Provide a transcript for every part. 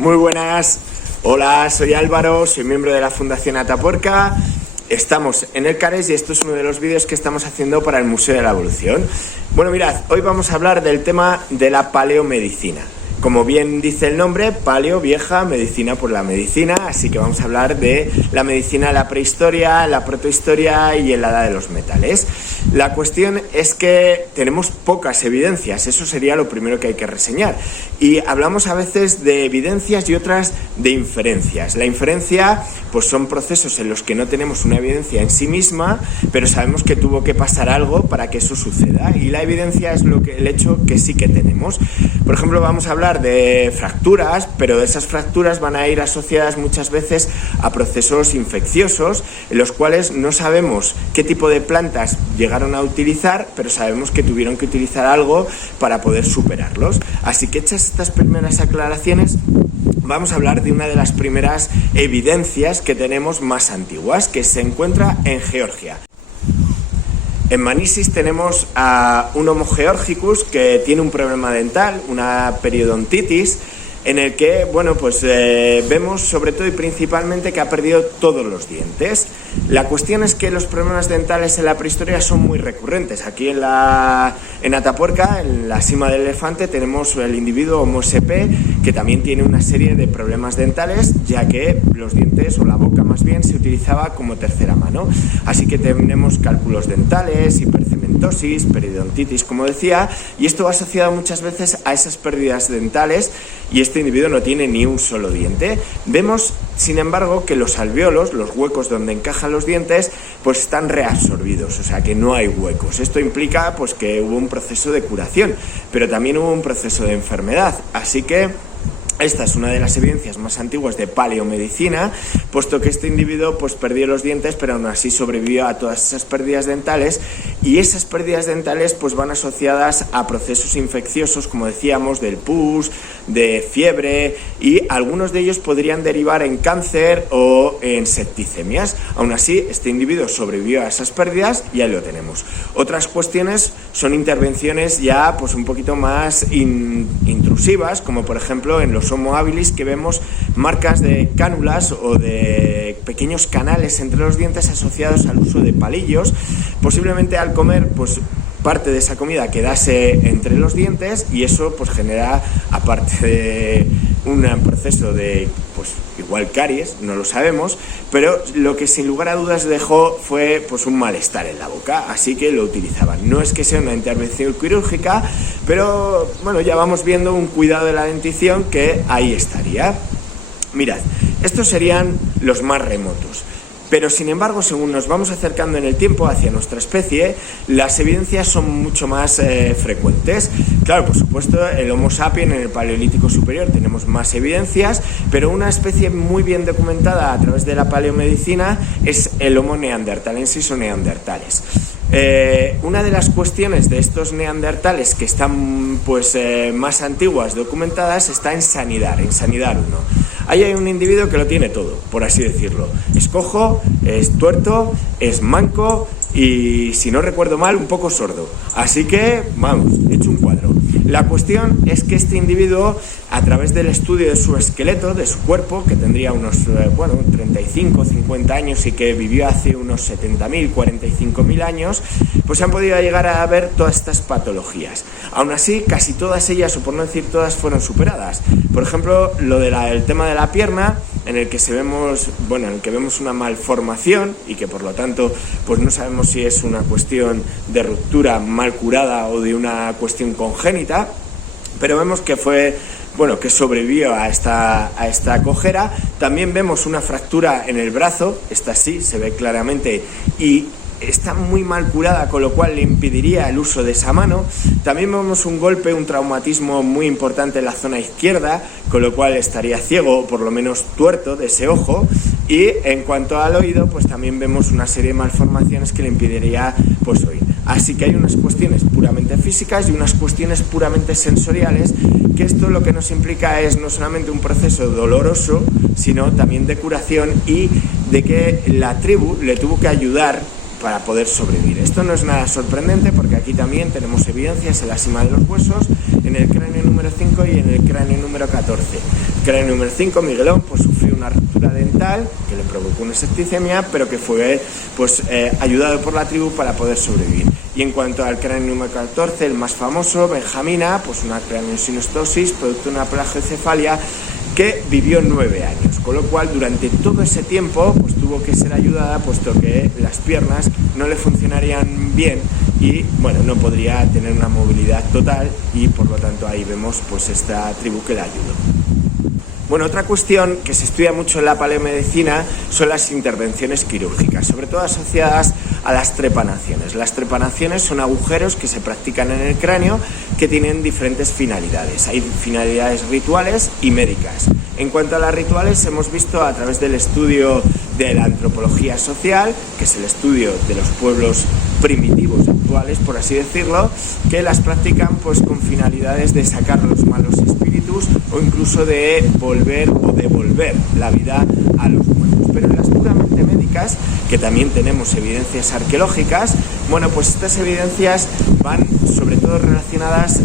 Muy buenas, hola, soy Álvaro, soy miembro de la Fundación Atapuerca. Estamos en el CARES y esto es uno de los vídeos que estamos haciendo para el Museo de la Evolución. Bueno, mirad, hoy vamos a hablar del tema de la paleomedicina. Como bien dice el nombre, paleo, vieja, medicina por la medicina, así que vamos a hablar de la medicina de la prehistoria, la protohistoria y en la edad de los metales. La cuestión es que tenemos pocas evidencias, eso sería lo primero que hay que reseñar. Y hablamos a veces de evidencias y otras de inferencias. La inferencia, pues son procesos en los que no tenemos una evidencia en sí misma, pero sabemos que tuvo que pasar algo para que eso suceda. Y la evidencia es el hecho que sí que tenemos. Por ejemplo, vamos a hablar de fracturas, pero esas fracturas van a ir asociadas muchas veces a procesos infecciosos, en los cuales no sabemos qué tipo de plantas llegaron a utilizar, pero sabemos que tuvieron que utilizar algo para poder superarlos. Así que hechas estas primeras aclaraciones, vamos a hablar de una de las primeras evidencias que tenemos más antiguas, que se encuentra en Georgia. En Manisis tenemos a un Homo georgicus que tiene un problema dental, una periodontitis, en el que, bueno, pues vemos sobre todo y principalmente que ha perdido todos los dientes. La cuestión es que los problemas dentales en la prehistoria son muy recurrentes. Aquí en Atapuerca, en la cima del elefante, tenemos el individuo Homo sp, que también tiene una serie de problemas dentales, ya que los dientes, o la boca más bien, se utilizaba como tercera mano. Así que tenemos cálculos dentales, hipercementosis, periodontitis, como decía, y esto va asociado muchas veces a esas pérdidas dentales, y este individuo no tiene ni un solo diente. Vemos, sin embargo, que los alvéolos, los huecos donde encajan los dientes, pues están reabsorbidos, o sea que no hay huecos. Esto implica pues que hubo un proceso de curación, pero también hubo un proceso de enfermedad, así que esta es una de las evidencias más antiguas de paleomedicina, puesto que este individuo pues perdió los dientes, pero aún así sobrevivió a todas esas pérdidas dentales, y esas pérdidas dentales pues van asociadas a procesos infecciosos, como decíamos, del pus, de fiebre, y algunos de ellos podrían derivar en cáncer o en septicemias. Aún así, este individuo sobrevivió a esas pérdidas y ahí lo tenemos. Otras cuestiones son intervenciones ya pues un poquito más intrusivas, como por ejemplo en los Homo habilis, que vemos marcas de cánulas o de pequeños canales entre los dientes asociados al uso de palillos. Posiblemente al comer pues parte de esa comida quedase entre los dientes, y eso pues genera, aparte de un proceso de pues igual caries, no lo sabemos, pero lo que sin lugar a dudas dejó fue pues un malestar en la boca, así que lo utilizaban. No es que sea una intervención quirúrgica, pero bueno, ya vamos viendo un cuidado de la dentición que ahí estaría. Mirad, estos serían los más remotos. Pero, sin embargo, según nos vamos acercando en el tiempo hacia nuestra especie, las evidencias son mucho más frecuentes. Claro, por supuesto, el Homo sapiens en el Paleolítico Superior tenemos más evidencias, pero una especie muy bien documentada a través de la paleomedicina es el Homo neanderthalensis o neandertales. Una de las cuestiones de estos neandertales que están pues más antiguas documentadas está en Sanidar 1. Ahí hay un individuo que lo tiene todo, por así decirlo. Es cojo, es tuerto, es manco y, si no recuerdo mal, un poco sordo. Así que, vamos, he hecho un cuadro. La cuestión es que este individuo, a través del estudio de su esqueleto, de su cuerpo, que tendría unos 35, 50 años y que vivió hace unos 70.000, 45.000 años, pues se han podido llegar a ver todas estas patologías. Aún así, casi todas ellas, o por no decir todas, fueron superadas. Por ejemplo, el tema de la pierna, en el que vemos una malformación y que por lo tanto pues no sabemos si es una cuestión de ruptura mal curada o de una cuestión congénita, pero vemos que que sobrevivió a esta cojera. También vemos una fractura en el brazo, esta sí se ve claramente y está muy mal curada, con lo cual le impediría el uso de esa mano. También vemos un golpe, un traumatismo muy importante en la zona izquierda, con lo cual estaría ciego o por lo menos tuerto de ese ojo. Y en cuanto al oído, pues también vemos una serie de malformaciones que le impediría pues oír. Así que hay unas cuestiones puramente físicas y unas cuestiones puramente sensoriales, que esto lo que nos implica es no solamente un proceso doloroso, sino también de curación y de que la tribu le tuvo que ayudar para poder sobrevivir. Esto no es nada sorprendente, porque aquí también tenemos evidencias en la cima de los huesos, en el cráneo número 5 y en el cráneo número 14. El cráneo número 5, Miguelón, pues sufrió una ruptura dental que le provocó una septicemia, pero que fue ayudado por la tribu para poder sobrevivir. Y en cuanto al cráneo número 14, el más famoso, Benjamina, pues una craneosinostosis producto de una plagiocefalia que vivió 9 años, con lo cual durante todo ese tiempo pues tuvo que ser ayudada, puesto que las piernas no le funcionarían bien y bueno, no podría tener una movilidad total, y por lo tanto ahí vemos pues esta tribu que la ayudó. Bueno, otra cuestión que se estudia mucho en la paleomedicina son las intervenciones quirúrgicas, sobre todo asociadas a las trepanaciones. Las trepanaciones son agujeros que se practican en el cráneo que tienen diferentes finalidades. Hay finalidades rituales y médicas. En cuanto a las rituales, hemos visto a través del estudio de la antropología social, que es el estudio de los pueblos primitivos actuales, por así decirlo, que las practican pues con finalidades de sacar los malos espíritus o incluso de volver o devolver la vida a los muertos. Pero en las puramente médicas, que también tenemos evidencias arqueológicas, bueno, pues estas evidencias van sobre todo relacionadas,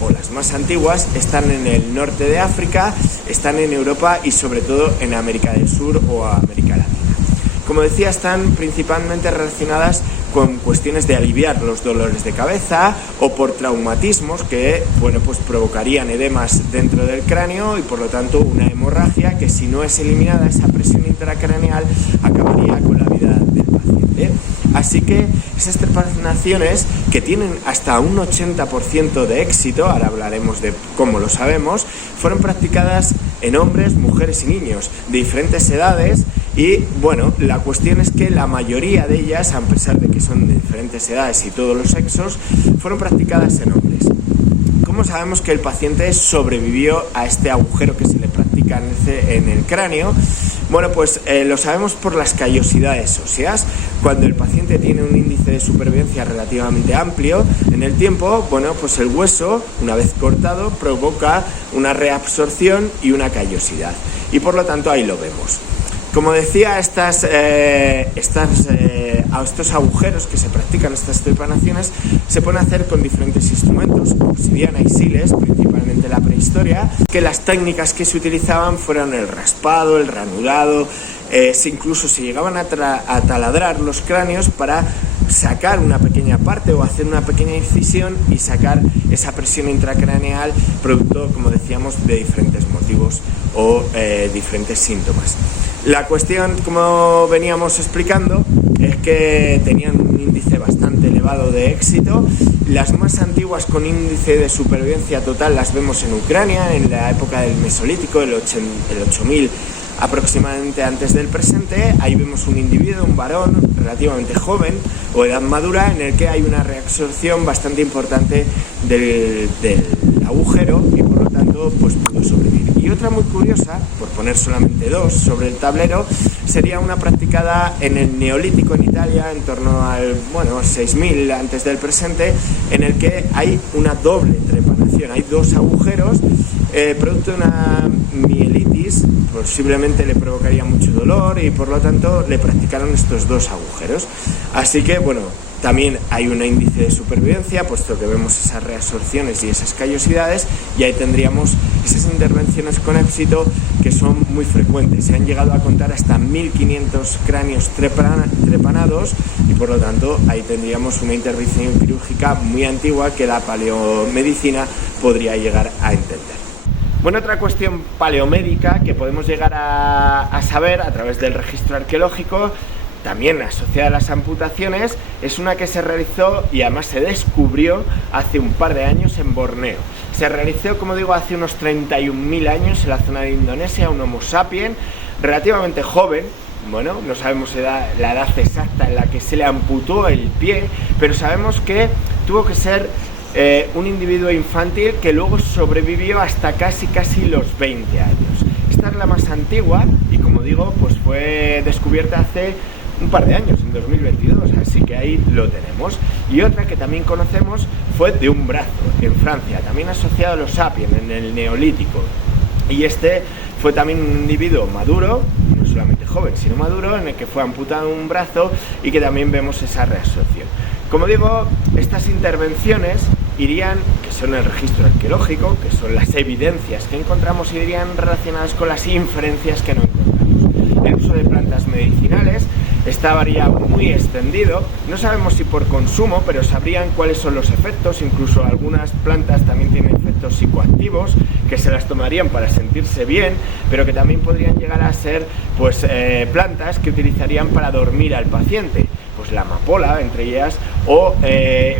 o las más antiguas, están en el norte de África, están en Europa y sobre todo en América del Sur o América Latina. Como decía, están principalmente relacionadas con cuestiones de aliviar los dolores de cabeza o por traumatismos que, bueno, pues provocarían edemas dentro del cráneo y por lo tanto una hemorragia que, si no es eliminada esa presión intracraneal, acabaría con la vida del paciente. Así que esas trepanaciones, que tienen hasta un 80% de éxito, ahora hablaremos de cómo lo sabemos, fueron practicadas en hombres, mujeres y niños de diferentes edades. Y bueno, la cuestión es que la mayoría de ellas, a pesar de que son de diferentes edades y todos los sexos, fueron practicadas en hombres. ¿Cómo sabemos que el paciente sobrevivió a este agujero que se le practica en el cráneo? Bueno, pues lo sabemos por las callosidades óseas. Cuando el paciente tiene un índice de supervivencia relativamente amplio en el tiempo, bueno, pues el hueso, una vez cortado, provoca una reabsorción y una callosidad. Y por lo tanto ahí lo vemos. Como decía, estos agujeros que se practican, estas trepanaciones, se pueden hacer con diferentes instrumentos, obsidiana y siles, principalmente en la prehistoria, que las técnicas que se utilizaban fueron el raspado, el ranurado, incluso se llegaban a taladrar los cráneos para sacar una pequeña parte o hacer una pequeña incisión y sacar esa presión intracraneal, producto, como decíamos, de diferentes motivos o diferentes síntomas. La cuestión, como veníamos explicando, es que tenían un índice bastante elevado de éxito. Las más antiguas con índice de supervivencia total las vemos en Ucrania, en la época del Mesolítico, el 8000 aproximadamente antes del presente. Ahí vemos un individuo, un varón relativamente joven o edad madura, en el que hay una reabsorción bastante importante del agujero y por lo tanto pues pudo sobrevivir. Y otra muy curiosa, por poner solamente dos sobre el tablero, sería una practicada en el Neolítico en Italia, en torno al 6000 antes del presente, en el que hay una doble trepanación. Hay dos agujeros, producto de una mielitis, posiblemente le provocaría mucho dolor y por lo tanto le practicaron estos dos agujeros. Así que bueno, también hay un índice de supervivencia, puesto que vemos esas reabsorciones y esas callosidades, y ahí tendríamos esas intervenciones con éxito que son muy frecuentes. Se han llegado a contar hasta 1500 cráneos trepanados y por lo tanto ahí tendríamos una intervención quirúrgica muy antigua que la paleomedicina podría llegar a entender. Bueno, otra cuestión paleomédica que podemos llegar a saber a través del registro arqueológico, también asociada a las amputaciones, es una que se realizó y además se descubrió hace un par de años en Borneo. Se realizó, como digo, hace unos 31.000 años en la zona de Indonesia, un Homo sapiens relativamente joven. Bueno, no sabemos la edad exacta en la que se le amputó el pie, pero sabemos que tuvo que ser un individuo infantil que luego sobrevivió hasta casi los 20 años. Esta es la más antigua y, como digo, pues fue descubierta hace un par de años, en 2022, así que ahí lo tenemos. Y otra que también conocemos fue de un brazo, en Francia, también asociado a los sapiens en el Neolítico. Y este fue también un individuo maduro, no solamente joven, sino maduro, en el que fue amputado un brazo y que también vemos esa reabsorción. Como digo, estas intervenciones irían, que son el registro arqueológico, que son las evidencias que encontramos, irían relacionadas con las inferencias que no encontramos. El uso de plantas medicinales estaría muy extendido, no sabemos si por consumo, pero sabrían cuáles son los efectos. Incluso algunas plantas también tienen efectos psicoactivos, que se las tomarían para sentirse bien, pero que también podrían llegar a ser pues plantas que utilizarían para dormir al paciente, pues la amapola entre ellas, o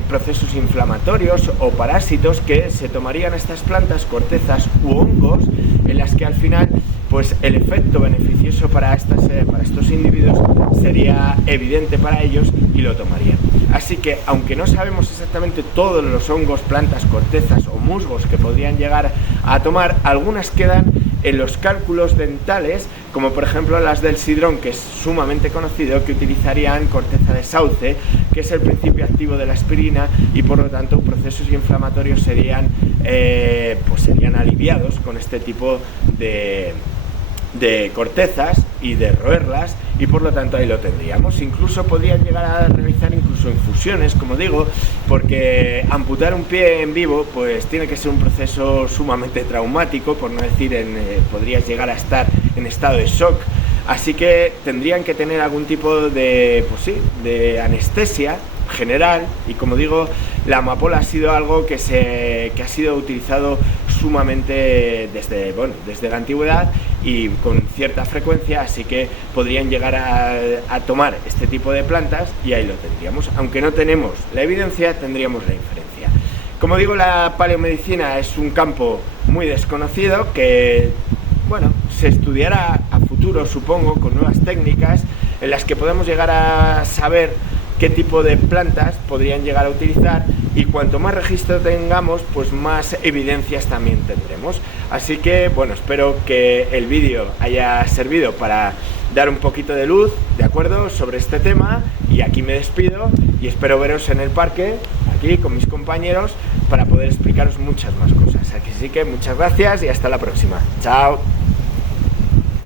procesos inflamatorios o parásitos, que se tomarían estas plantas, cortezas u hongos, en las que al final pues el efecto beneficioso para estos individuos sería evidente para ellos y lo tomarían. Así que, aunque no sabemos exactamente todos los hongos, plantas, cortezas o musgos que podrían llegar a tomar, algunas quedan en los cálculos dentales, como por ejemplo las del sidrón, que es sumamente conocido, que utilizarían corteza de sauce, que es el principio activo de la aspirina, y por lo tanto procesos inflamatorios serían aliviados con este tipo de cortezas y de roerlas, y por lo tanto ahí lo tendríamos. Incluso podrían llegar a realizar incluso infusiones, como digo, porque amputar un pie en vivo pues tiene que ser un proceso sumamente traumático, por no decir podrías llegar a estar en estado de shock. Así que tendrían que tener algún tipo de anestesia general, y como digo, la amapola ha sido algo que ha sido utilizado sumamente desde la antigüedad y con cierta frecuencia, así que podrían llegar a tomar este tipo de plantas y ahí lo tendríamos. Aunque no tenemos la evidencia, tendríamos la inferencia. Como digo, la paleomedicina es un campo muy desconocido que se estudiará a futuro, supongo, con nuevas técnicas en las que podemos llegar a saber qué tipo de plantas podrían llegar a utilizar, y cuanto más registro tengamos, pues más evidencias también tendremos. Así que espero que el vídeo haya servido para dar un poquito de luz, ¿de acuerdo?, sobre este tema, y aquí me despido y espero veros en el parque, aquí con mis compañeros, para poder explicaros muchas más cosas. Así que muchas gracias y hasta la próxima. Chao.